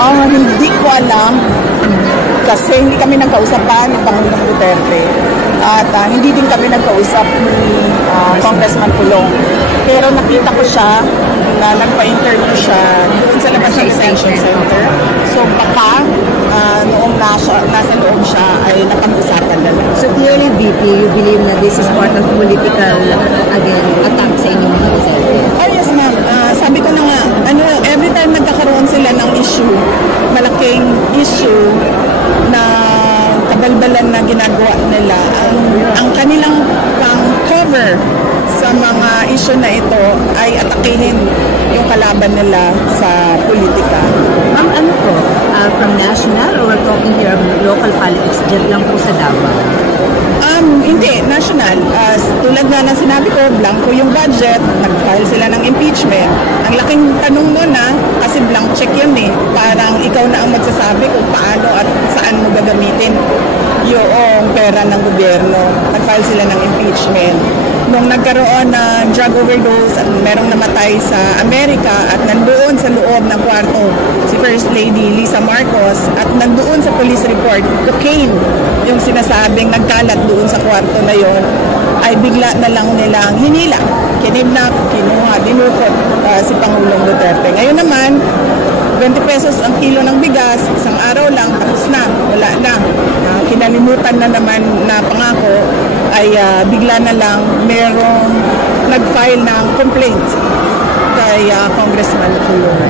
Hindi ko alam kasi hindi kami nagkausapan ng Pangulong Duterte at hindi din kami nagkausap ni Congressman Pulong. Pero nakita ko siya na nagpa-interview siya doon sa labas ng detention center. So baka noong nasa loob siya ay napag-usapan na lang. So clearly, VP, you believe na this is part of political, again, attack sa inyong mga Duterte? Oh yes ma'am. Sabi ko na nga, every time nagkakaroon sila ng issue, malaking issue na kabalbalan na ginagawa nila, ang kanilang cover sa mga issue na ito ay atakihin yung kalaban nila sa politika. Ma'am, ano po? From national or we're talking here of local politics, dyan lang po sa Davao? Hindi, national. Tulad nga ng sinabi ko, blanco yung budget, nag-file sila ng impeachment. Ang laking tanong nun kasi blank check yun Parang ikaw na ang magsasabi kung paano at saan mo gagamitin yung pera ng gobyerno. Nag-file sila ng impeachment. Nung nagkaroon ng drug overdose at merong namatay sa Amerika at nandoon sa loob ng kwarto si First Lady Lisa Marcos at nandoon sa police report, cocaine yung sinasabing nagkalat doon sa kwarto na yon, ay bigla na lang nilang hinila, kinidnap, kinuha, dinukot si Pangulong Duterte. Ngayon naman, 20 pesos ang kilo ng bigas, isang araw lang, tapos na, wala na. Kinalimutan na naman na pangako ay bigla na lang merong nag-file ng complaint kay Congressman Pulong.